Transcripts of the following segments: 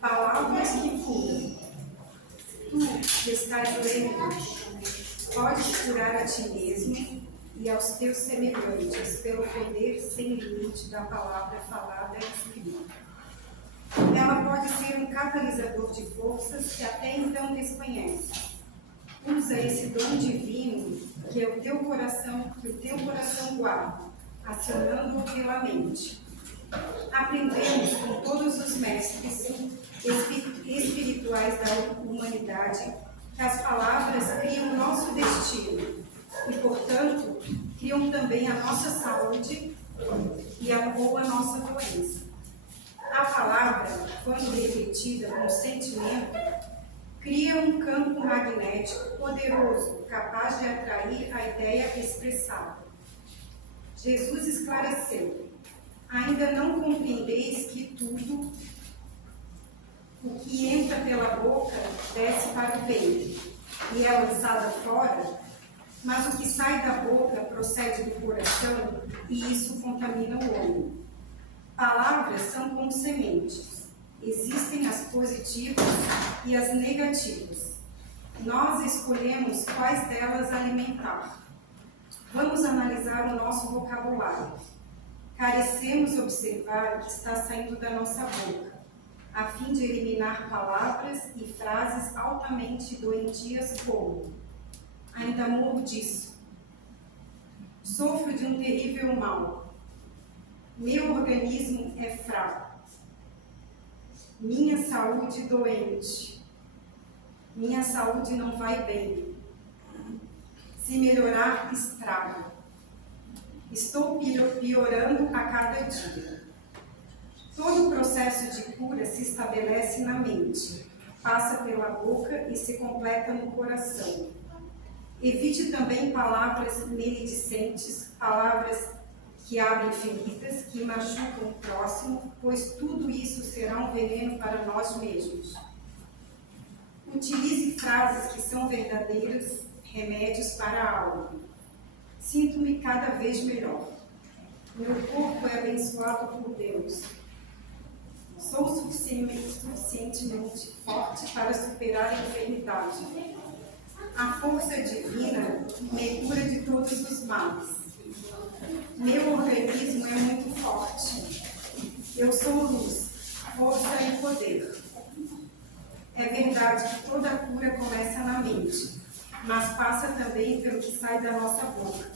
Palavras que curam. Tu que estás lendo, podes curar a ti mesmo e aos teus semelhantes pelo poder sem limite da palavra falada e escrita. Ela pode ser um catalisador de forças que até então desconheces. Usa esse dom divino que o teu coração guarda, acionando-o pela mente. Aprendemos com todos os mestres espirituais da humanidade que as palavras criam o nosso destino e, portanto, criam também a nossa saúde ou a nossa doença. A palavra, quando repetida com sentimento, cria um campo magnético poderoso, capaz de atrair a ideia expressada. Jesus esclareceu: ainda não compreendeis que tudo o que entra pela boca desce para o ventre e é lançado fora, mas o que sai da boca procede do coração e isso contamina o homem. Palavras são como sementes. Existem as positivas e as negativas. Nós escolhemos quais delas alimentar. Vamos analisar o nosso vocabulário. Carecemos observar o que está saindo da nossa boca, a fim de eliminar palavras e frases altamente doentias como: ainda morro disso, sofro de um terrível mal, meu organismo é fraco, minha saúde doente, minha saúde não vai bem, se melhorar estrago, estou piorando a cada dia. Todo o processo de cura se estabelece na mente, passa pela boca e se completa no coração. Evite também palavras maledicentes, palavras que abrem feridas, que machucam o próximo, pois tudo isso será um veneno para nós mesmos. Utilize frases que são verdadeiros remédios para a alma. Sinto-me cada vez melhor. Meu corpo é abençoado por Deus. Sou suficientemente forte para superar a enfermidade. A força divina me cura de todos os males. Meu organismo é muito forte. Eu sou luz, força e poder. É verdade que toda cura começa na mente, mas passa também pelo que sai da nossa boca.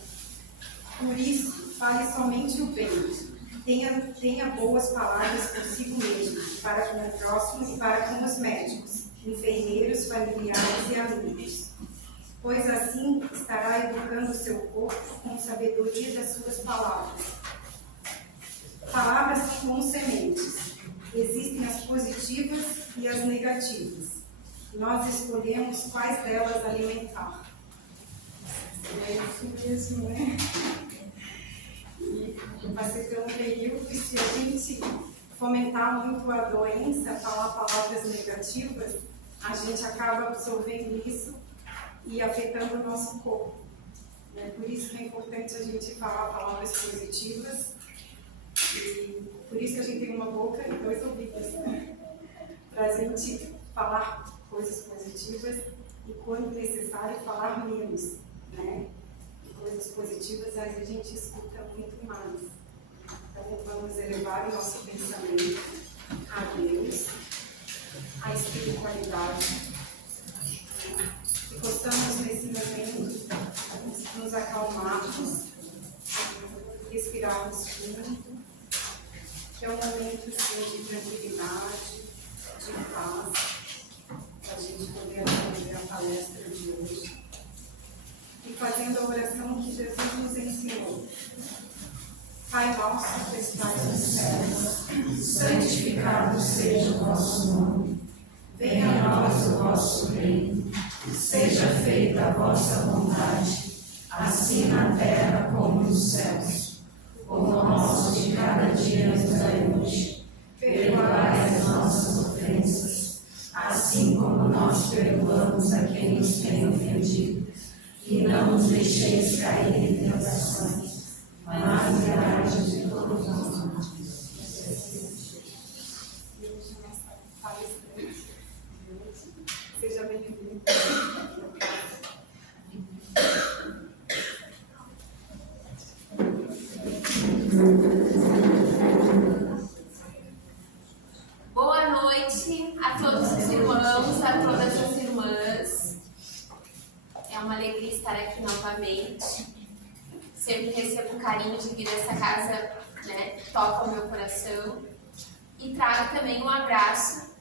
Por isso, fale somente o bem. Tenha boas palavras consigo mesmo, para com o próximo e para com os médicos, enfermeiros, familiares e amigos. Pois assim estará educando o seu corpo com sabedoria das suas palavras. Palavras são como sementes. Existem as positivas e as negativas. Nós escolhemos quais delas alimentar. É isso mesmo, né? E vai ser ter um período que, se a gente fomentar muito a doença, falar palavras negativas, a gente acaba absorvendo isso e afetando o nosso corpo. Por isso que é importante a gente falar palavras positivas, e por isso que a gente tem uma boca e dois ouvidos, para a gente falar coisas positivas e, quando necessário, falar menos, né? Coisas positivas, a gente escuta muito mais. Então, vamos elevar o nosso pensamento a Deus, à espiritualidade, e possamos, nesse momento, nos acalmarmos, respirarmos fundo, que é um momento, sim, de tranquilidade, de paz, para a gente poder atender a palestra de hoje. E fazendo a oração que Jesus nos ensinou. Pai nosso que estais nos céus, santificado seja o vosso nome. Venha a nós o vosso reino. Seja feita a vossa vontade, assim na terra como nos céus. O pão nosso de cada dia nos dai hoje. Perdoai as nossas ofensas, assim como nós perdoamos a quem e não nos deixeis cair em tentações, mas livrai-nos de todo mal. Seja bem-vindo. Boa noite a todos os irmãos, a todas as irmãs. É uma alegria estar aqui novamente. Sempre recebo um carinho de vir nessa casa, né? Toca o meu coração. E trago também um abraço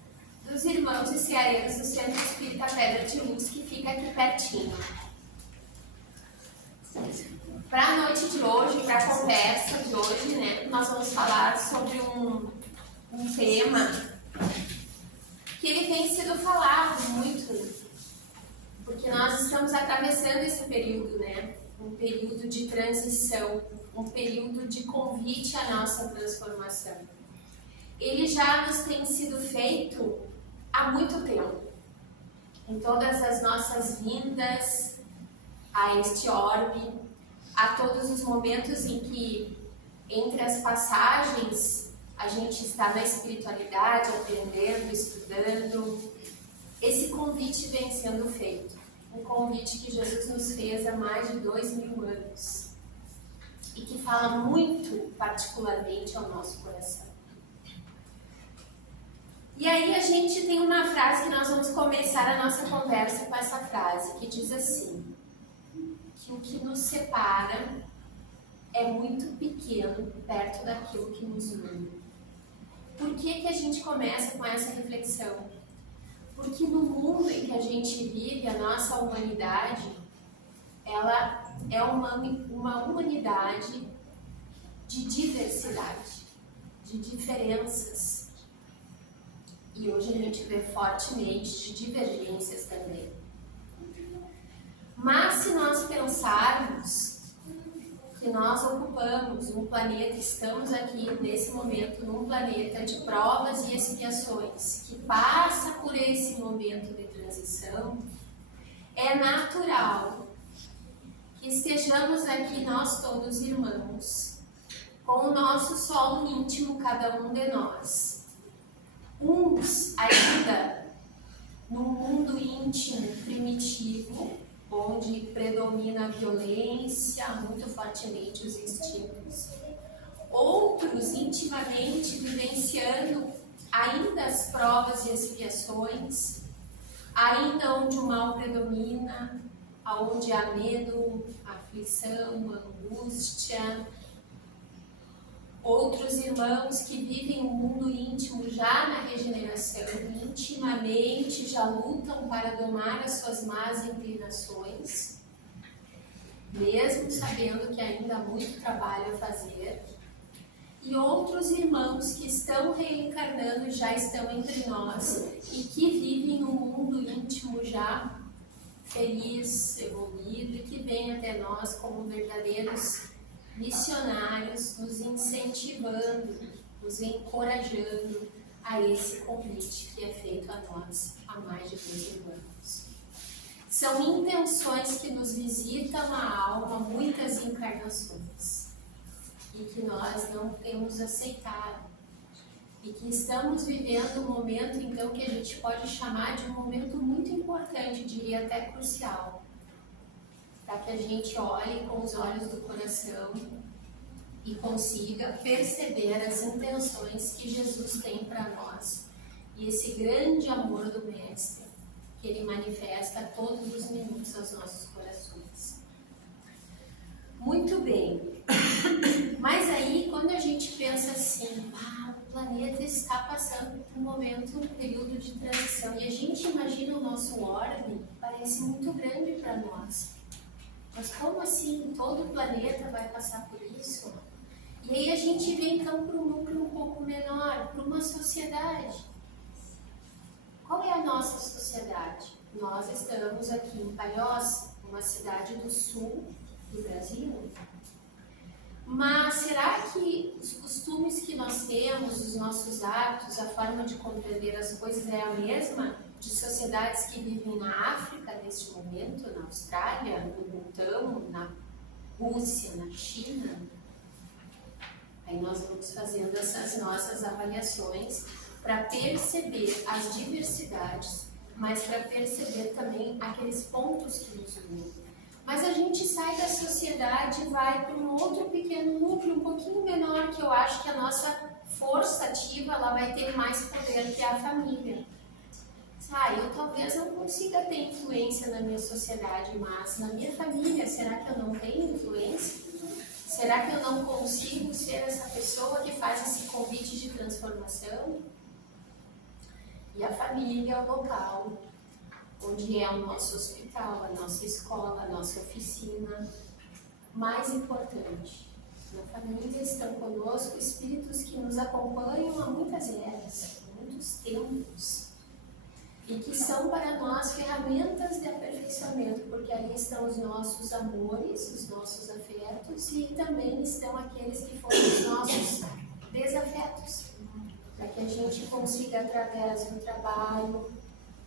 dos irmãos e ceareiros do Centro Espírita Pedra de Luz, que fica aqui pertinho. Para a noite de hoje, para a conversa de hoje, né? Nós vamos falar sobre um tema que ele tem sido falado muito, porque nós estamos atravessando esse período, né? Um período de transição, um período de convite à nossa transformação. Ele já nos tem sido feito há muito tempo, em todas as nossas vindas a este orbe, a todos os momentos em que, entre as passagens, a gente está na espiritualidade, aprendendo, estudando. Esse convite vem sendo feito. Um convite que Jesus nos fez há mais de 2000 anos. E que fala muito particularmente ao nosso coração. E aí a gente tem uma frase que nós vamos começar a nossa conversa com essa frase, que diz assim, que o que nos separa é muito pequeno perto daquilo que nos une. Por que a gente começa com essa reflexão? Porque no mundo em que a gente vive, a nossa humanidade, ela é uma humanidade de diversidade, de diferenças. E hoje a gente vê fortemente de divergências também. Mas se nós pensarmos que nós ocupamos um planeta, estamos aqui nesse momento num planeta de provas e expiações, que passa por esse momento de transição, é natural que estejamos aqui nós todos irmãos, com o nosso solo íntimo, cada um de nós. Uns ainda no mundo íntimo primitivo, onde predomina a violência, muito fortemente os instintos. Outros intimamente vivenciando ainda as provas e expiações, ainda onde o mal predomina, onde há medo, aflição, angústia. Outros irmãos que vivem o mundo íntimo já na regeneração, intimamente já lutam para domar as suas más inclinações, mesmo sabendo que ainda há muito trabalho a fazer. E outros irmãos que estão reencarnando, já estão entre nós e que vivem no mundo íntimo já feliz, evoluído e que vêm até nós como verdadeiros missionários, nos incentivando, nos encorajando a esse convite que é feito a nós há mais de 2000 anos. São intenções que nos visitam a alma muitas encarnações e que nós não temos aceitado e que estamos vivendo um momento então que a gente pode chamar de um momento muito importante, diria até crucial, para que a gente olhe com os olhos do coração e consiga perceber as intenções que Jesus tem para nós e esse grande amor do Mestre que Ele manifesta a todos os minutos aos nossos corações. Muito bem, mas aí quando a gente pensa assim, o planeta está passando por um momento, um período de transição e a gente imagina o nosso orbe, parece muito grande para nós. Mas como assim todo o planeta vai passar por isso? E aí a gente vem então para um núcleo um pouco menor, para uma sociedade. Qual é a nossa sociedade? Nós estamos aqui em Palhoça, uma cidade do sul do Brasil. Mas será que os costumes que nós temos, os nossos hábitos, a forma de compreender as coisas é a mesma de sociedades que vivem na África neste momento, na Austrália, no Butão, na Rússia, na China? Aí nós vamos fazendo essas nossas avaliações para perceber as diversidades, mas para perceber também aqueles pontos que nos unem. Mas a gente sai da sociedade e vai para um outro pequeno núcleo, um pouquinho menor, que eu acho que a nossa força ativa ela vai ter mais poder que a família. Eu talvez não consiga ter influência na minha sociedade, mas na minha família, será que eu não tenho influência? Será que eu não consigo ser essa pessoa que faz esse convite de transformação? E a família é o local onde é o nosso hospital, a nossa escola, a nossa oficina. Mais importante, na família estão conosco espíritos que nos acompanham há muitas eras, há muitos tempos, e que são para nós ferramentas de aperfeiçoamento, porque ali estão os nossos amores, os nossos afetos, e também estão aqueles que foram os nossos desafetos, para que a gente consiga, através do trabalho,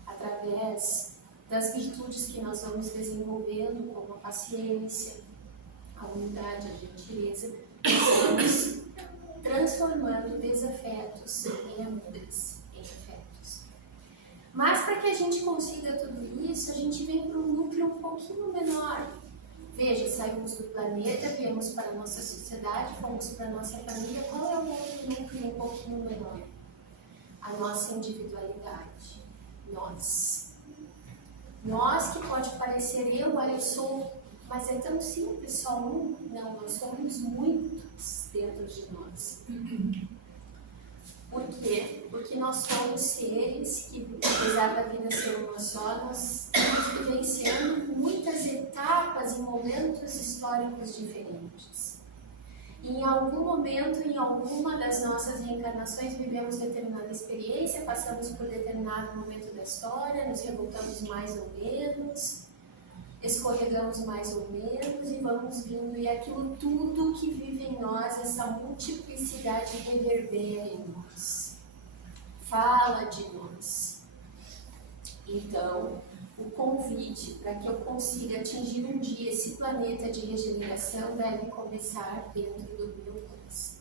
através das virtudes que nós vamos desenvolvendo, como a paciência, a humildade, a gentileza, nós vamos transformando desafetos em amores, em afetos. Mas para que a gente consiga tudo isso, a gente vem para um núcleo um pouquinho menor. Veja, saímos do planeta, viemos para a nossa sociedade, fomos para a nossa família. Qual é o outro núcleo um pouquinho menor? A nossa individualidade. Nós que pode parecer eu sou, mas é tão simples, só um. Não, nós somos muitos dentro de nós. Por quê? Porque nós somos seres que, apesar da vida ser uma só, nós estamos vivenciando muitas etapas e momentos históricos diferentes. Em algum momento, em alguma das nossas reencarnações, vivemos determinada experiência, passamos por determinado momento da história, nos revoltamos mais ou menos, escorregamos mais ou menos e vamos vindo. E aquilo tudo que vive em nós, essa multiplicidade reverbera em nós, fala de nós. Então, o convite para que eu consiga atingir um dia esse planeta de regeneração deve começar dentro do meu coração.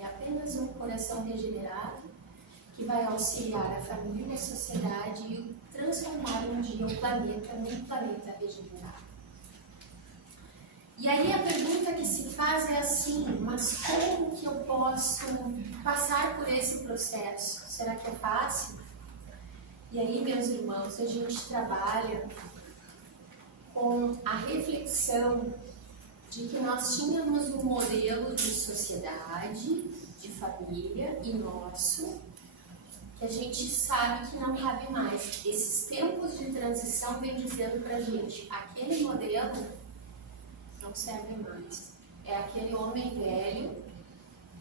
É apenas um coração regenerado que vai auxiliar a família, a sociedade e transformar um dia o planeta num planeta regenerado. E aí a pergunta que se faz é assim, mas como que eu posso passar por esse processo? Será que é fácil? E aí, meus irmãos, a gente trabalha com a reflexão de que nós tínhamos um modelo de sociedade, de família e nosso, que a gente sabe que não cabe mais. Esses tempos de transição vêm dizendo pra gente, aquele modelo não serve mais. É aquele homem velho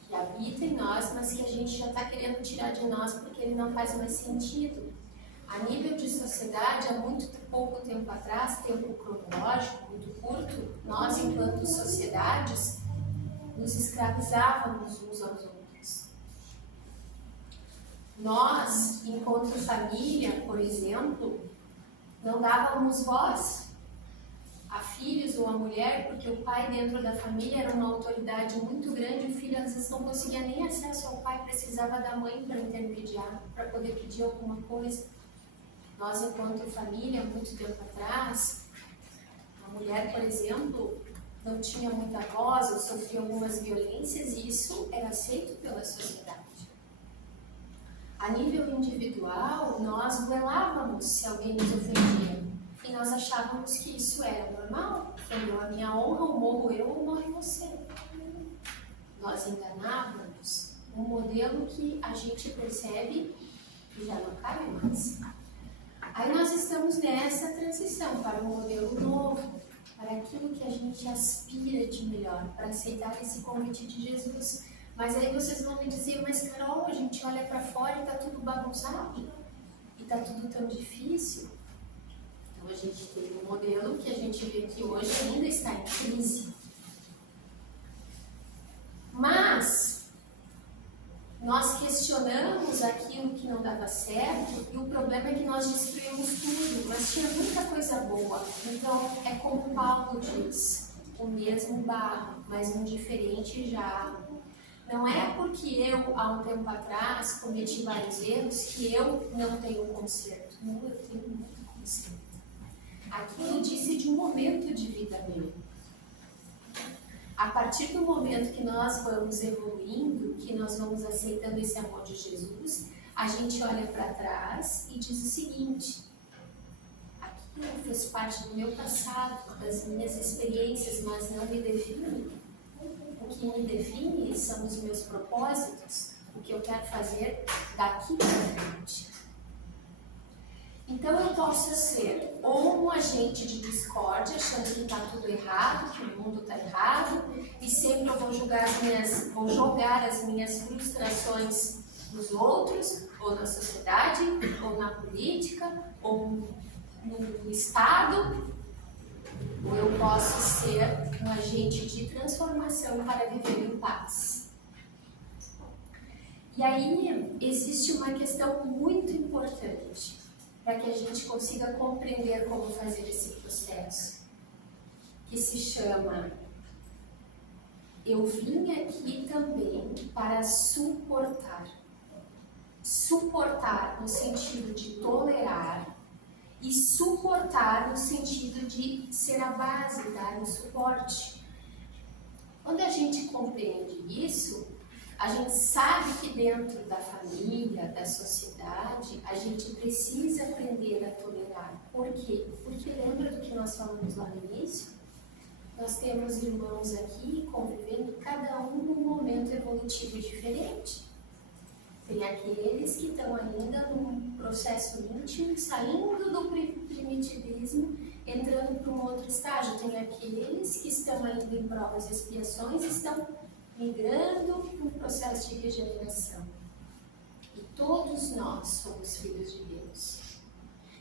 que habita em nós, mas que a gente já está querendo tirar de nós porque ele não faz mais sentido. A nível de sociedade, há muito pouco tempo atrás, tempo cronológico, muito curto, nós, enquanto sociedades, nos escravizávamos uns aos outros. Nós, enquanto família, por exemplo, não dávamos voz a filhos ou a mulher, porque o pai dentro da família era uma autoridade muito grande, o filho às vezes não conseguia nem acesso ao pai, precisava da mãe para intermediar, para poder pedir alguma coisa. Nós, enquanto família, muito tempo atrás, a mulher, por exemplo, não tinha muita voz ou sofria algumas violências e isso era aceito pela sociedade. A nível individual, nós duelávamos se alguém nos ofendia e nós achávamos que isso era normal. Ofendeu a minha honra, ou morro eu ou morre você. Nós enganávamos um modelo que a gente percebe que já não cabe mais. Aí nós estamos nessa transição para um modelo novo, para aquilo que a gente aspira de melhor, para aceitar esse convite de Jesus. Mas aí vocês vão me dizer, mas Carol, a gente olha para fora e está tudo bagunçado, e está tudo tão difícil. Então a gente tem um modelo que a gente vê que hoje ainda está em crise. nós questionamos aquilo que não dava certo e o problema é que nós destruímos tudo, mas tinha muita coisa boa. Então, é como Paulo diz, o mesmo barro, mas um diferente jarro. Não é porque eu, há um tempo atrás, cometi vários erros que eu não tenho conserto. Não, eu tenho muito conserto. Aquilo disse de um momento de vida meu. A partir do momento que nós vamos evoluindo, que nós vamos aceitando esse amor de Jesus, a gente olha para trás e diz o seguinte: aquilo fez parte do meu passado, das minhas experiências, mas não me define. O que me define são os meus propósitos, o que eu quero fazer daqui para frente. Então eu posso ser ou um agente de discórdia, achando que está tudo errado, que o mundo está errado, e sempre eu vou jogar as minhas frustrações nos outros, ou na sociedade, ou na política, ou no Estado. Ou eu posso ser um agente de transformação para viver em paz. E aí existe uma questão muito importante para que a gente consiga compreender como fazer esse processo, que se chama: eu vim aqui também para suportar. Suportar no sentido de tolerar e suportar no sentido de ser a base, dar o suporte. Quando a gente compreende isso, a gente sabe que dentro da família, da sociedade, a gente precisa aprender a tolerar. Por quê? Porque lembra do que nós falamos lá no início? Nós temos irmãos aqui convivendo, cada um num momento evolutivo diferente. Tem aqueles que estão ainda num processo íntimo, saindo do primitivismo, entrando para um outro estágio. Tem aqueles que estão ainda em provas e expiações, estão migrando para um processo de regeneração. E todos nós somos filhos de Deus.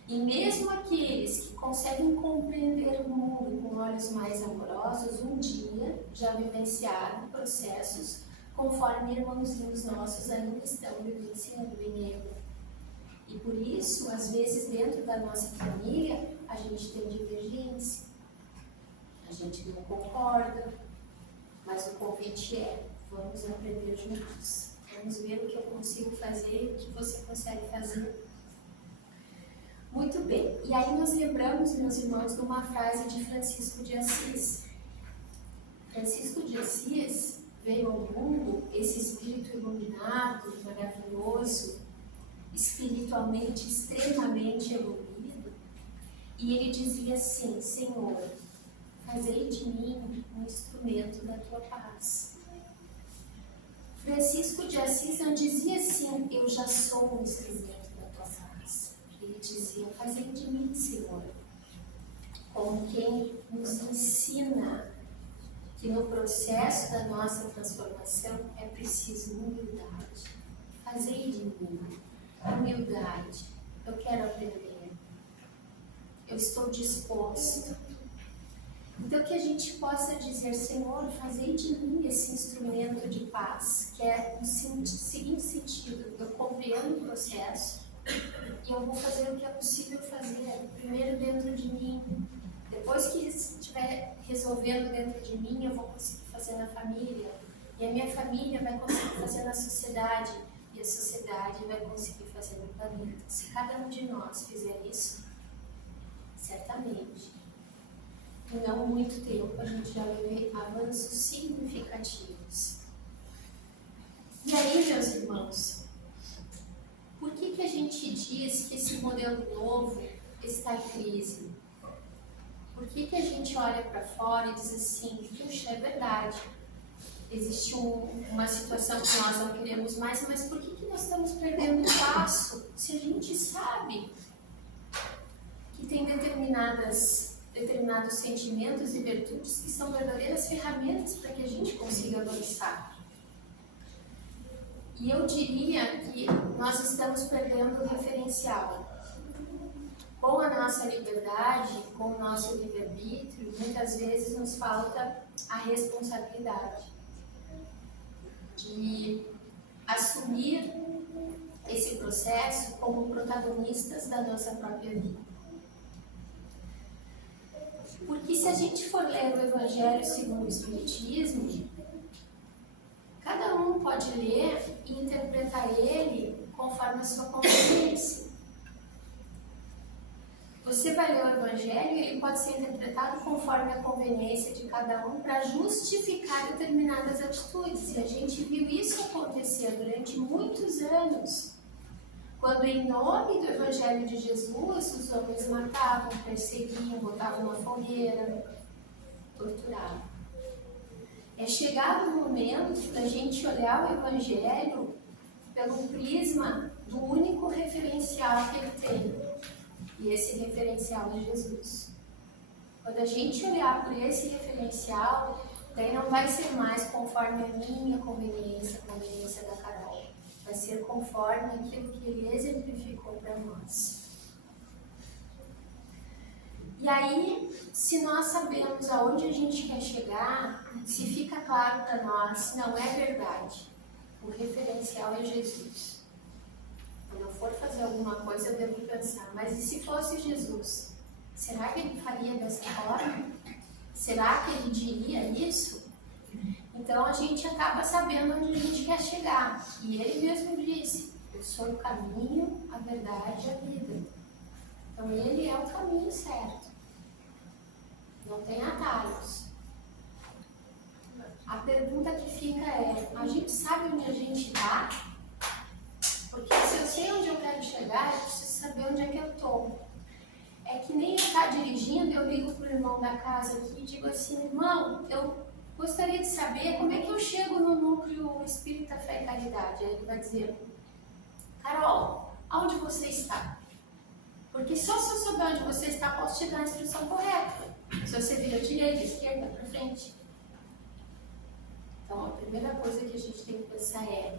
E mesmo aqueles que conseguem compreender o mundo com olhos mais amorosos, um dia já vivenciaram processos conforme irmãozinhos nossos ainda estão vivenciando em erro. E por isso, às vezes, dentro da nossa família, a gente tem divergência. A gente não concorda. Mas o convite é: vamos aprender juntos. Vamos ver o que eu consigo fazer e o que você consegue fazer. Muito bem. E aí nós lembramos, meus irmãos, de uma frase de Francisco de Assis. Francisco de Assis veio ao mundo, esse espírito iluminado, maravilhoso, espiritualmente extremamente evoluído, e ele dizia assim: Senhor, fazei de mim um instrumento da tua paz. Francisco de Assis não dizia assim: eu já sou um instrumento da tua paz. Ele dizia: fazei de mim, Senhor, como quem nos ensina que no processo da nossa transformação é preciso humildade. Fazei de mim humildade. Eu quero aprender. Eu estou disposto. Então, que a gente possa dizer: Senhor, fazei de mim esse instrumento de paz, que é no seguinte sentido: eu compreendo o processo e eu vou fazer o que é possível fazer, primeiro dentro de mim. Depois que estiver resolvendo dentro de mim, eu vou conseguir fazer na família. E a minha família vai conseguir fazer na sociedade. E a sociedade vai conseguir fazer no planeta. Se cada um de nós fizer isso, certamente, em não muito tempo, a gente já vai ver avanços significativos. E aí, meus irmãos, por que a gente diz que esse modelo novo está em crise? Por que a gente olha para fora e diz assim: puxa, é verdade, existe uma situação que nós não queremos mais, mas por que nós estamos perdendo o passo se a gente sabe que tem determinados sentimentos e virtudes que são verdadeiras ferramentas para que a gente consiga avançar? E eu diria que nós estamos perdendo o referencial. Com a nossa liberdade, com o nosso livre-arbítrio, muitas vezes nos falta a responsabilidade de assumir esse processo como protagonistas da nossa própria vida. Porque se a gente for ler o Evangelho segundo o Espiritismo, cada um pode ler e interpretar ele conforme a sua conveniência. Você vai ler o Evangelho e ele pode ser interpretado conforme a conveniência de cada um para justificar determinadas atitudes. E a gente viu isso acontecer durante muitos anos, quando em nome do Evangelho de Jesus os homens matavam, perseguiam, botavam na fogueira, torturavam. É chegado o momento da gente olhar o Evangelho pelo prisma do único referencial que ele tem. E esse referencial é Jesus. Quando a gente olhar por esse referencial, daí não vai ser mais conforme a minha conveniência, a conveniência da Carol. Vai ser conforme aquilo que ele exemplificou para nós. E aí, se nós sabemos aonde a gente quer chegar, se fica claro para nós, não é verdade. O referencial é Jesus. Quando eu for fazer alguma coisa, eu devo pensar, mas e se fosse Jesus? Será que ele faria dessa forma? Será que ele diria isso? Então a gente acaba sabendo onde a gente quer chegar. E ele mesmo disse, eu sou o caminho, a verdade e a vida. Então ele é o caminho certo. Não tem atalhos. A pergunta que fica é, a gente sabe onde a gente está? Porque se eu sei onde eu quero chegar, eu preciso saber onde é que eu estou. É que nem eu estar dirigindo, eu ligo para o irmão da casa aqui e digo assim, irmão, eu gostaria de saber como é que eu chego no núcleo Espírita Fé e Caridade. Aí ele vai dizer, Carol, aonde você está? Porque só se eu souber onde você está, posso te dar a instrução correta. Se você vira direita, esquerda, para frente. Então a primeira coisa que a gente tem que pensar é,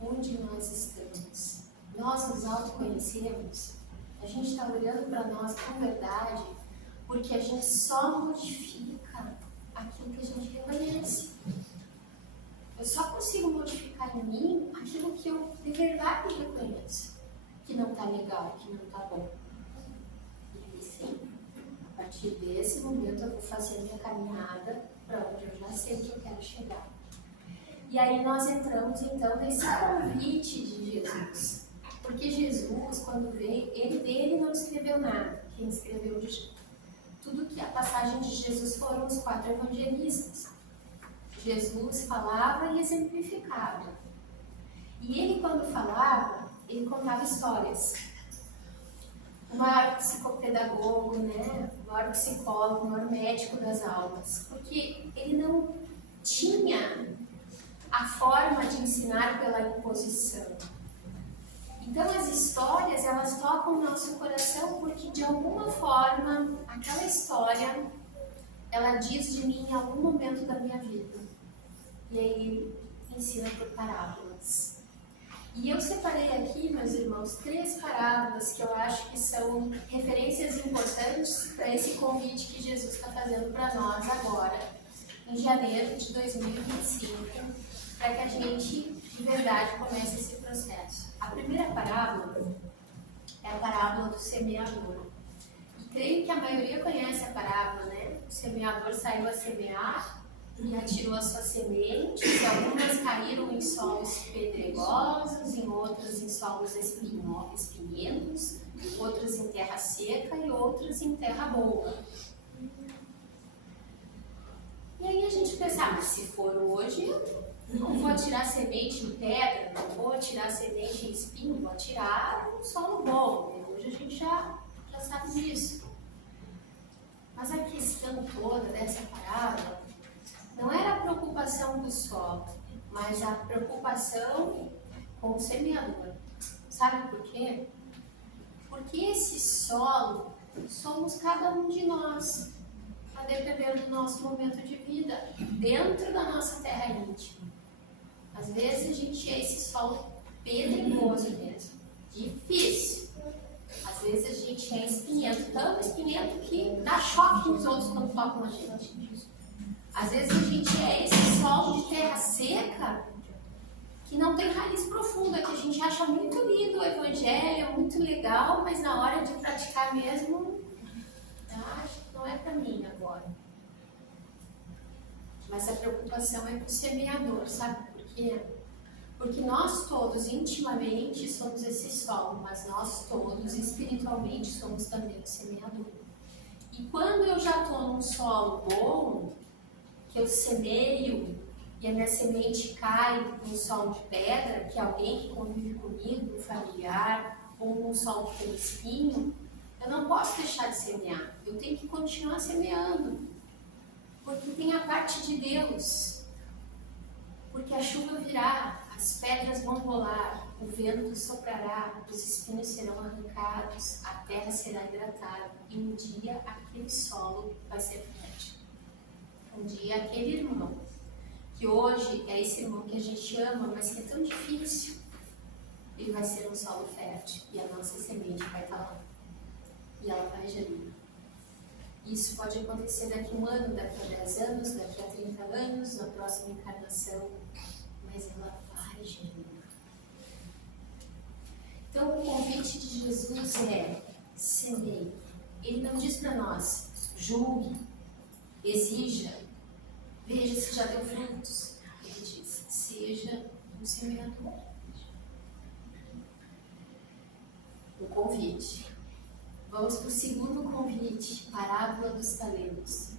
onde nós estamos? Nós nos autoconhecemos? A gente está olhando para nós com verdade, porque a gente só modifica aquilo que a gente reconhece. Eu só consigo modificar em mim aquilo que eu de verdade reconheço, que não está legal, que não está bom. E aí sim, a partir desse momento eu vou fazer minha caminhada para onde eu já sei que eu quero chegar. E aí nós entramos então nesse convite de Jesus. Porque Jesus, quando veio, ele não escreveu nada. Quem escreveu tudo que a passagem de Jesus foram os 4 evangelistas. Jesus falava e exemplificava. E ele, quando falava, ele contava histórias. O maior psicopedagogo, né? O maior psicólogo, o maior médico das almas. Porque ele não tinha a forma de ensinar pela imposição. Então as histórias, elas tocam o nosso coração porque de alguma forma aquela história, ela diz de mim em algum momento da minha vida. E aí ele ensina por parábolas. E eu separei aqui, meus irmãos, 3 parábolas que eu acho que são referências importantes para esse convite que Jesus está fazendo para nós agora, em janeiro de 2025, para que a gente, de verdade, comece esse processo. A primeira parábola é a parábola do semeador. E creio que a maioria conhece a parábola, né? O semeador saiu a semear e atirou as suas sementes. Algumas caíram em solos pedregosos, em outras em solos espinhentos, outras em terra seca e outras em terra boa. E aí a gente pensa, mas se for hoje, não vou atirar semente em pedra, não vou atirar semente em espinho, vou atirar no solo bom. Hoje a gente já sabe disso. Mas a questão toda dessa parábola não era a preocupação do solo, mas a preocupação com o semeador. Sabe por quê? Porque esse solo somos cada um de nós, a depender do nosso momento de vida, dentro da nossa terra íntima. Às vezes a gente é esse solo pedregoso mesmo, difícil. Às vezes a gente é espinhento, tão espinhento que dá choque nos outros quando tocam a gente. Às vezes a gente é esse solo de terra seca que não tem raiz profunda, que a gente acha muito lindo o evangelho, muito legal, mas na hora de praticar mesmo, eu acho que não é para mim agora. Mas a preocupação é com o semeador, sabe por quê? Porque nós todos intimamente somos esse solo, mas nós todos espiritualmente somos também o semeador. E quando eu já estou num solo bom, que eu semeio e a minha semente cai num solo de pedra, que é alguém que convive comigo, um familiar, ou num solo que tem espinho, eu não posso deixar de semear. Eu tenho que continuar semeando. Porque tem a parte de Deus. Porque a chuva virá, as pedras vão rolar, o vento soprará, os espinhos serão arrancados, a terra será hidratada, e um dia aquele solo vai ser fértil. Um dia aquele irmão, que hoje é esse irmão que a gente ama, mas que é tão difícil, ele vai ser um solo fértil, e a nossa semente vai estar lá, e ela vai gerir. Isso pode acontecer daqui a 1 ano, daqui a 10 anos, daqui a 30 anos, na próxima encarnação, mas ela vai gerir. Então o convite de Jesus é: semeie. Ele não diz para nós, julgue, exija, veja se já deu frutos. Ele diz, seja um semeador. O convite. Vamos para o segundo convite, parábola dos talentos.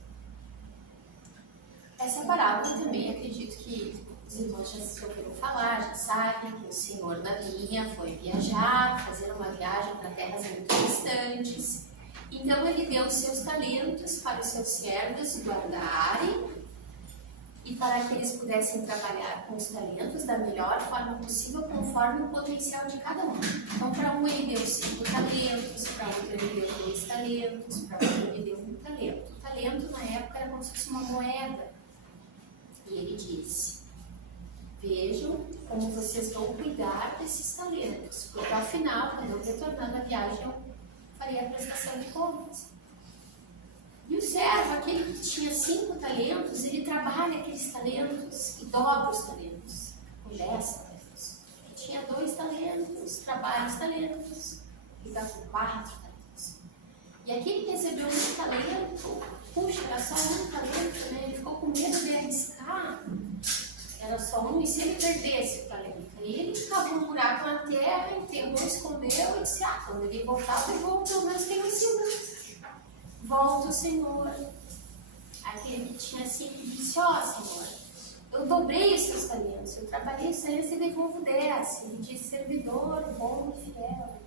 Essa parábola também acredito que os irmãos já ouviram falar, já sabem que o senhor da vinha foi viajar, fazer uma viagem para terras muito distantes. Então ele deu os seus talentos para os seus servos guardarem e para que eles pudessem trabalhar com os talentos da melhor forma possível, conforme o potencial de cada um. Então, para um ele deu 5 talentos, para outro ele deu 2 talentos, para outro ele deu 1 talento. O talento, na época, era como se fosse uma moeda. E ele disse, vejam como vocês vão cuidar desses talentos, porque ao final, quando eu retornar da viagem, eu farei a prestação de contas. E o servo, aquele que tinha 5 talentos, ele trabalha aqueles talentos e dobra os talentos, com 10 talentos. Ele tinha 2 talentos, trabalha os talentos e dá com 4 talentos. E aquele que recebeu 1 talento, puxa, era só 1 talento, né? Ele ficou com medo de arriscar, era só 1, e se ele perdesse o talento? Aí ele cavou um buraco na terra, enterrou, escondeu e disse, quando ele voltar, eu vou, pelo menos tem um segundo. Volta o Senhor, aquele que tinha 5, disse, Senhor, eu dobrei os seus talentos, eu trabalhei os talentos e devolvo 10. Ele disse, servidor, bom e fiel.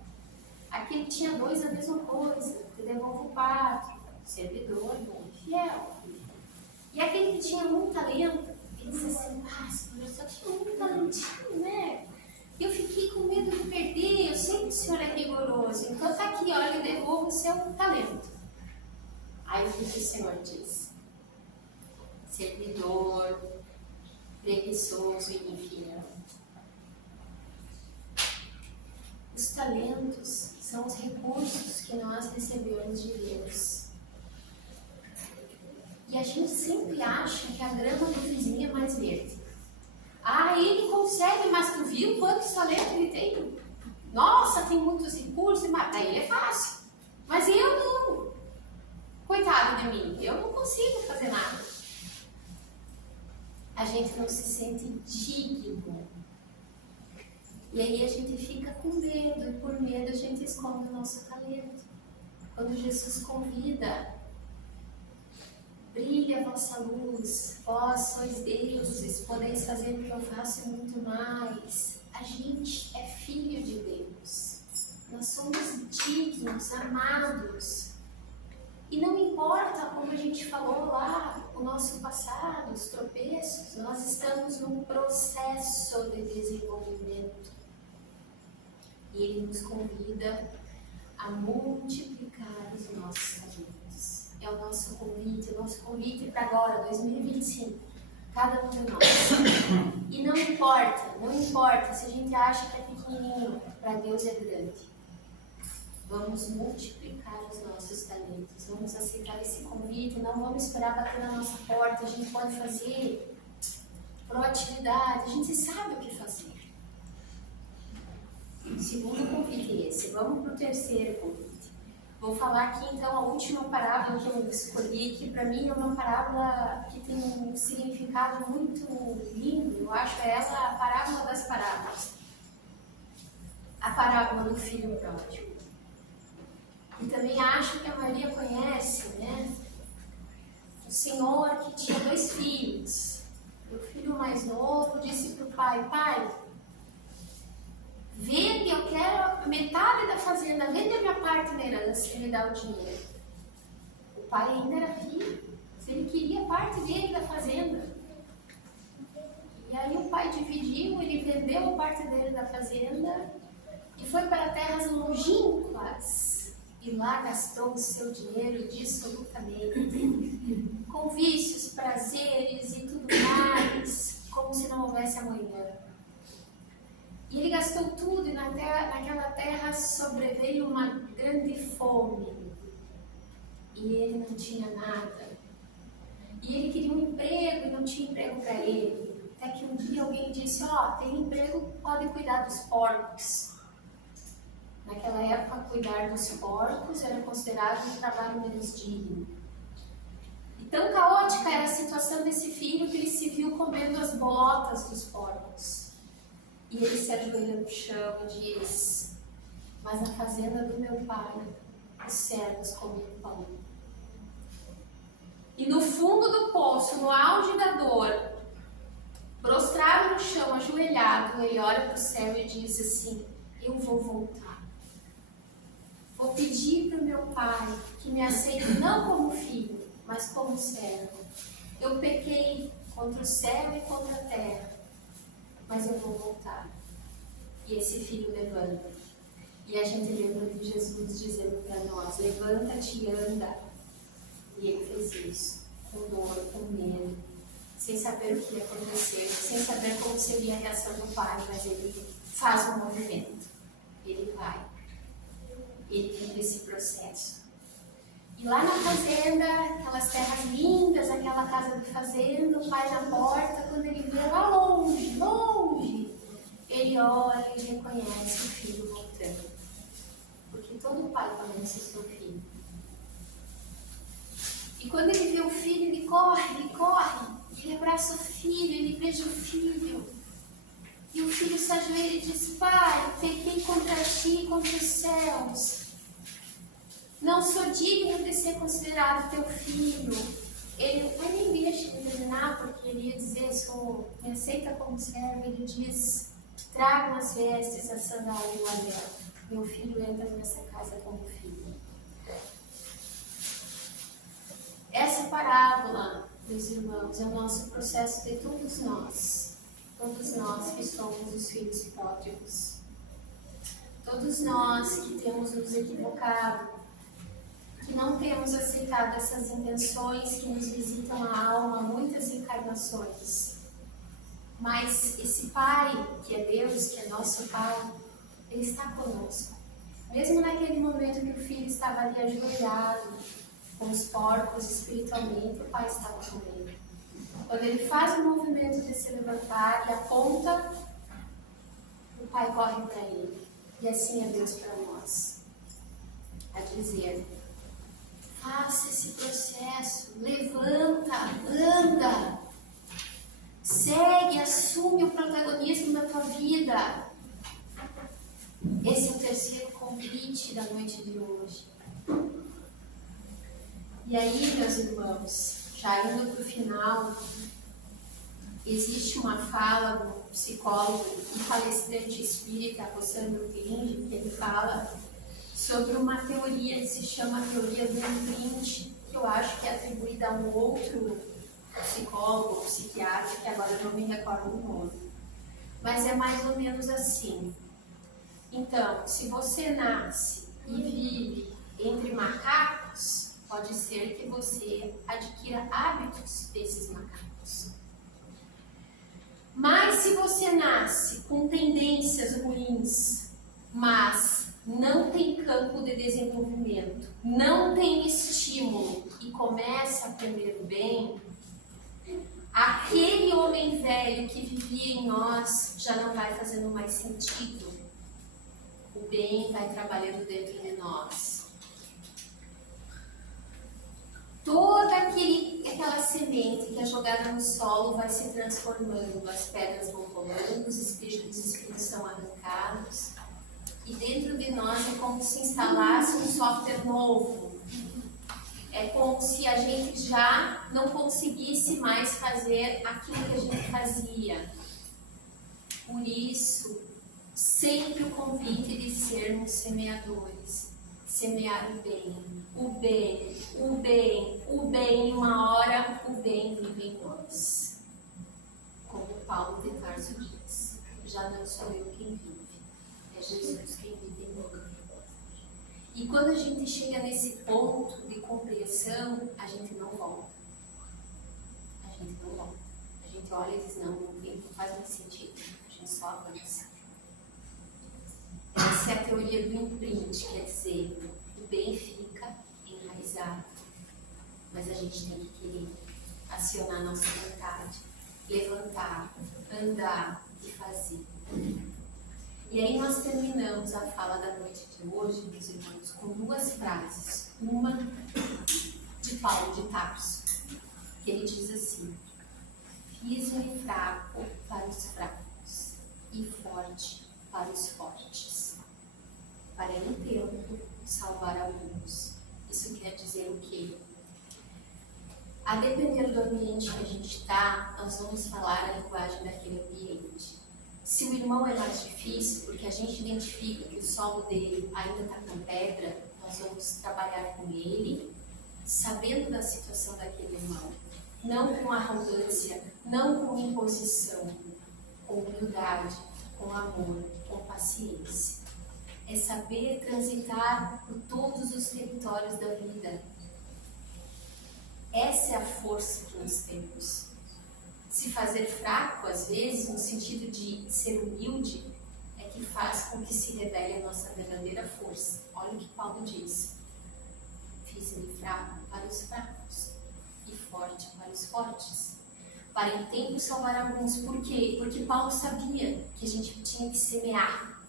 Aquele que tinha 2, a mesma coisa, eu devolvo 4. Servidor, bom e fiel. E aquele que tinha 1 talento, ele disse assim, Senhor, eu só tinha 1 talentinho, né? E eu fiquei com medo de perder, eu sei que o Senhor é rigoroso, então tá aqui, olha, eu devolvo o seu talento. Aí o que o Senhor diz? Servidor, preguiçoso e infiel. Os talentos são os recursos que nós recebemos de Deus. E a gente sempre acha que a grama do vizinho é mais verde. Ele consegue, mas tu viu quantos talentos ele tem? Nossa, tem muitos recursos, mas para ele é fácil. Mas eu não. Coitado de mim, eu não consigo fazer nada. A gente não se sente digno. E aí a gente fica com medo, e por medo a gente esconde o nosso talento. Quando Jesus convida, brilhe a vossa luz, vós sois deuses, podeis fazer o que eu faço e muito mais. A gente é filho de Deus. Nós somos dignos, amados. E não importa, como a gente falou lá, o nosso passado, os tropeços, nós estamos num processo de desenvolvimento. E Ele nos convida a multiplicar os nossos talentos. É o nosso convite para agora, 2025, cada um de nós. E não importa se a gente acha que é pequenininho, para Deus é grande. Vamos multiplicar os nossos talentos, vamos aceitar esse convite, não vamos esperar bater na nossa porta, a gente pode fazer proatividade, a gente sabe o que fazer. O segundo convite é esse. Vamos para o terceiro convite. Vou falar aqui então a última parábola que eu escolhi, que para mim é uma parábola que tem um significado muito lindo. Eu acho ela a parábola das parábolas. A parábola do filho pródigo. E também acho que a Maria conhece, né? O senhor que tinha 2 filhos. O filho mais novo disse para o pai: pai, vende, eu quero metade da fazenda, vende a minha parte na herança e me dá o dinheiro. O pai ainda era filho, se ele queria parte dele da fazenda. E aí o pai dividiu, ele vendeu a parte dele da fazenda e foi para terras longínquas. E lá gastou o seu dinheiro dissolutamente, com vícios, prazeres e tudo mais, como se não houvesse amanhã. E ele gastou tudo e naquela terra sobreveio uma grande fome. E ele não tinha nada. E ele queria um emprego e não tinha emprego para ele. Até que um dia alguém disse: tem emprego, pode cuidar dos porcos. Naquela época, cuidar dos porcos era considerado um trabalho menos digno. E tão caótica era a situação desse filho que ele se viu comendo as bolotas dos porcos. E ele se ajoelha no chão e diz: mas na fazenda do meu pai, os servos comem pão. E no fundo do poço, no auge da dor, prostrado no chão, ajoelhado, ele olha para o céu e diz assim: eu vou voltar. Vou pedir para o meu pai que me aceite não como filho, mas como servo. Eu pequei contra o céu e contra a terra, mas eu vou voltar. E esse filho levanta. E a gente lembra de Jesus dizendo para nós: levanta-te e anda. E ele fez isso, com dor, com medo, sem saber o que ia acontecer, sem saber como seria a reação do pai, mas ele faz um movimento. Ele vai. Ele vive esse processo. E lá na fazenda, aquelas terras lindas, aquela casa de fazenda, o pai na porta, quando ele vê lá longe, longe, ele olha e reconhece o filho voltando. Porque todo pai conhece o seu filho. E quando ele vê o filho, ele corre, ele abraça o filho, ele beija o filho. E o filho se ajoelha e diz: pai, pequei contra ti e contra os céus. Não sou digno de ser considerado teu filho. Ele nem deixa de terminar, porque ele ia dizer: me aceita como servo. Ele diz: tragam as vestes, a sandália e o anel. Meu filho entra nessa casa como filho. Essa parábola, meus irmãos, é o nosso processo de todos nós que somos os filhos pródigos. Todos nós que temos nos equivocado, que não temos aceitado essas intenções que nos visitam a alma muitas encarnações. Mas esse Pai, que é Deus, que é nosso Pai, Ele está conosco. Mesmo naquele momento que o filho estava ali ajoelhado, com os porcos espiritualmente, o Pai estava com ele. Quando ele faz o movimento de se levantar e aponta, o Pai corre para ele. E assim é Deus para nós. A dizer: faça esse processo, levanta, anda, segue, assume o protagonismo da tua vida. Esse é o terceiro convite da noite de hoje. E aí, meus irmãos, já indo para o final, existe uma fala do psicólogo e palestrante espírita Rossandro Kling, que ele fala sobre uma teoria que se chama a teoria do imprint, que eu acho que é atribuída a um outro psicólogo, psiquiatra, que agora eu não me recordo o nome. Mas é mais ou menos assim. Então, se você nasce e vive entre macacos, pode ser que você adquira hábitos desses macacos. Mas se você nasce com tendências ruins, mas não tem campo de desenvolvimento, não tem estímulo e começa a aprender o bem, aquele homem velho que vivia em nós já não vai fazendo mais sentido. o bem vai trabalhando dentro de nós. Toda aquela semente que é jogada no solo vai se transformando, as pedras vão rolando, os espinhos são arrancados, e dentro de nós é como se instalasse um software novo. É como se a gente já não conseguisse mais fazer aquilo que a gente fazia. Por isso, sempre o convite de sermos semeadores. Semear o bem, o bem, o bem, o bem. E uma hora o bem vive em nós. Como Paulo de Tarso diz, já não sou eu quem vive, é Jesus quem vive em nós. E quando a gente chega nesse ponto de compreensão, a gente não volta. A gente não volta. A gente olha e diz, não faz mais sentido. A gente só avança. Essa é a teoria do imprint, quer dizer, o bem fica enraizado. Mas a gente tem que querer acionar a nossa vontade, levantar, andar e fazer. E aí nós terminamos a fala da noite de hoje, meus irmãos, com duas frases. Uma de Paulo de Tarso, que ele diz assim: fiz-me fraco para os fracos e forte para os fortes, para em tempo salvar alguns. Isso quer dizer o quê? A depender do ambiente que a gente está, nós vamos falar a linguagem daquele ambiente. Se o irmão é mais difícil, porque a gente identifica que o solo dele ainda está com pedra, nós vamos trabalhar com ele, sabendo da situação daquele irmão. Não com arrogância, não com imposição, com humildade, com amor, com paciência. É saber transitar por todos os territórios da vida. Essa é a força que nós temos. Se fazer fraco, às vezes, no sentido de ser humilde, é que faz com que se revele a nossa verdadeira força. Olha o que Paulo diz: fiz-me fraco para os fracos e forte para os fortes, para em tempo salvar alguns. Por quê? Porque Paulo sabia que a gente tinha que semear.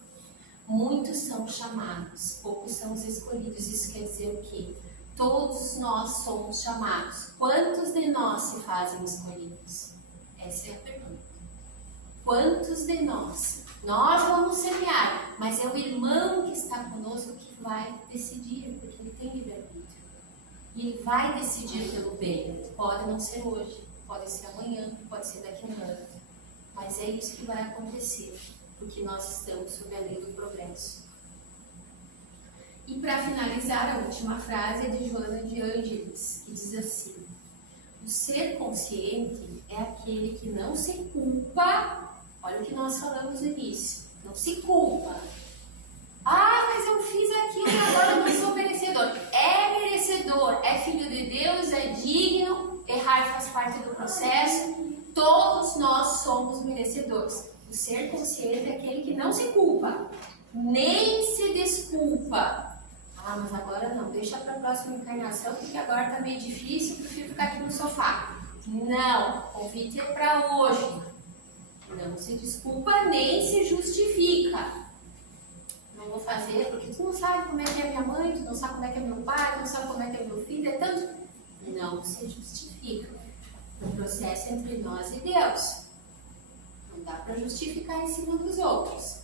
Muitos são chamados, poucos são os escolhidos. Isso quer dizer o quê? Todos nós somos chamados. Quantos de nós se fazem escolhidos? Essa é a pergunta. Quantos de nós? Nós vamos semear, mas é o irmão que está conosco que vai decidir, porque ele tem livre-arbítrio. E ele vai decidir pelo bem. Pode não ser hoje, pode ser amanhã, pode ser daqui a um ano. Mas é isso que vai acontecer, porque nós estamos sob a lei do progresso. E para finalizar, a última frase é de Joana de Ângeles, que diz assim: o ser consciente é aquele que não se culpa. Olha o que nós falamos no início. Não se culpa. Ah, mas eu fiz aquilo e agora não sou merecedor. É merecedor, é filho de Deus, é digno. Errar faz parte do processo. Todos nós somos merecedores. O ser consciente é aquele que não se culpa, nem se desculpa. Ah, mas agora não, deixa para a próxima encarnação, porque agora está meio difícil, prefiro ficar aqui no sofá. Não, o convite é para hoje. Não se desculpa nem se justifica. Não vou fazer porque tu não sabe como é que é minha mãe, tu não sabe como é que é meu pai, tu não sabe como é que é meu filho, é tanto. Não se justifica. O processo é entre nós e Deus. Não dá para justificar em cima dos outros.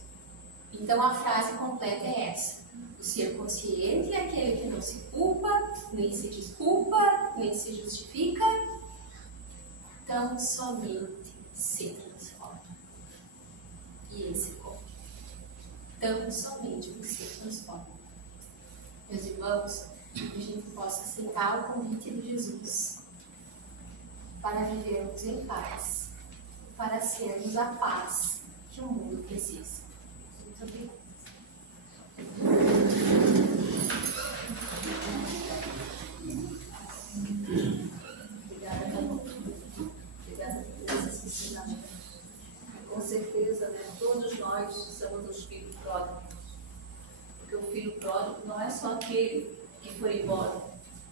Então a frase completa é essa: o ser consciente é aquele que não se culpa, nem se desculpa, nem se justifica, tão somente se transforma. E esse ponto, tão somente você transforma. Meus irmãos, que a gente possa aceitar o convite de Jesus para vivermos em paz, para sermos a paz que o mundo precisa. Muito obrigada. Obrigada por esse ensinamento. Com certeza, né, todos nós somos os filhos pródigos. Porque o filho pródigo não é só aquele que foi embora,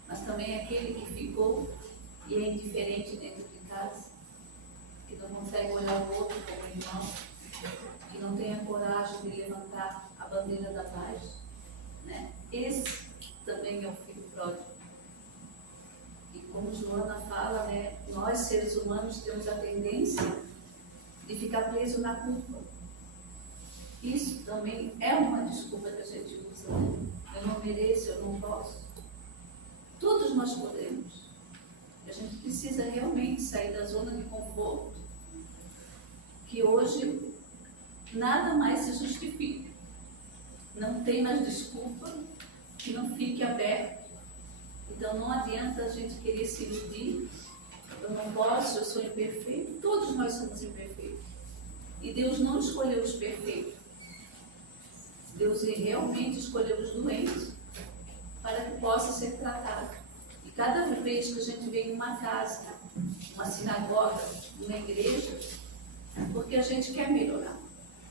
mas também é aquele que ficou e é indiferente dentro de casa, que não consegue olhar o outro como irmão, que não tem a coragem de levantar a bandeira da paz, né? Esse também é o filho pródigo. E como Joana fala, né, nós seres humanos temos a tendência de ficar preso na culpa. Isso também é uma desculpa que a gente usa. Eu não mereço, eu não posso. Todos nós podemos. A gente precisa realmente sair da zona de conforto, que hoje nada mais se justifica. Não tem mais desculpa que não fique aberto. Então não adianta a gente querer se iludir. Eu não posso, eu sou imperfeito. Todos nós somos imperfeitos. E Deus não escolheu os perfeitos. Deus realmente escolheu os doentes para que possa ser tratado. E cada vez que a gente vem em uma casa, uma sinagoga, uma igreja, porque a gente quer melhorar.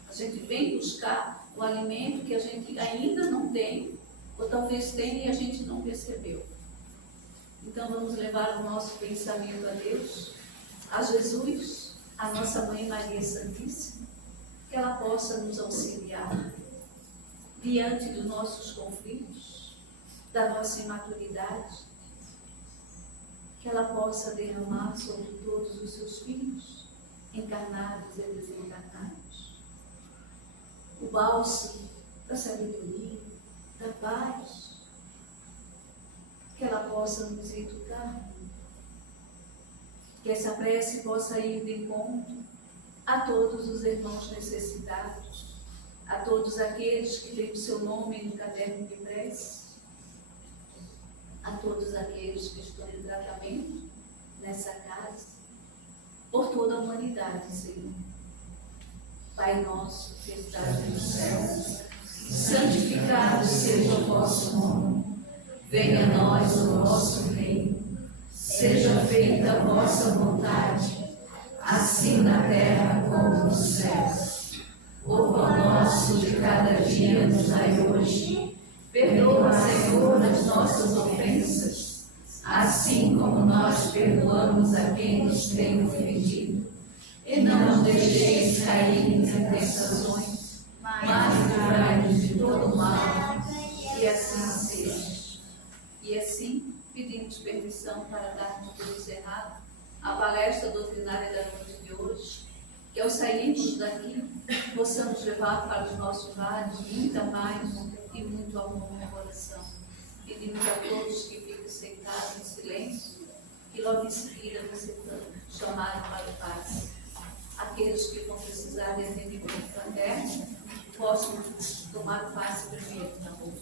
A gente vem buscar o alimento que a gente ainda não tem, ou talvez tenha e a gente não percebeu. Então vamos levar o nosso pensamento a Deus, a Jesus, a nossa Mãe Maria Santíssima, que ela possa nos auxiliar diante dos nossos conflitos, da nossa imaturidade, que ela possa derramar sobre todos os seus filhos, encarnados e desencarnados, o bálsamo da sabedoria, da paz, que ela possa nos educar, que essa prece possa ir de encontro a todos os irmãos necessitados, a todos aqueles que têm o seu nome no caderno de prece, a todos aqueles que estão em tratamento nessa casa, por toda a humanidade, Senhor. Pai nosso que estás nos céus, santificado seja o vosso nome. Venha a nós o vosso reino. Seja feita a vossa vontade, assim na terra como nos céus. O pão nosso de cada dia nos dai hoje. Perdoa, Senhor, as nossas ofensas, assim como nós perdoamos a quem nos tem ofendido. E não nos deixeis cair em tentações, mas livrai-nos de todo mal, e assim seja. E assim, pedimos permissão para darmos por encerrado a palestra doutrinária da noite de hoje, que ao sairmos daqui, possamos levar para os nossos lares muita paz e muito amor no coração. Pedimos a todos que fiquem sentados em silêncio, e logo em seguida você chamar para o passe. Aqueles que vão precisar de atendimento fraterno, possam tomar o passe primeiro, tá bom?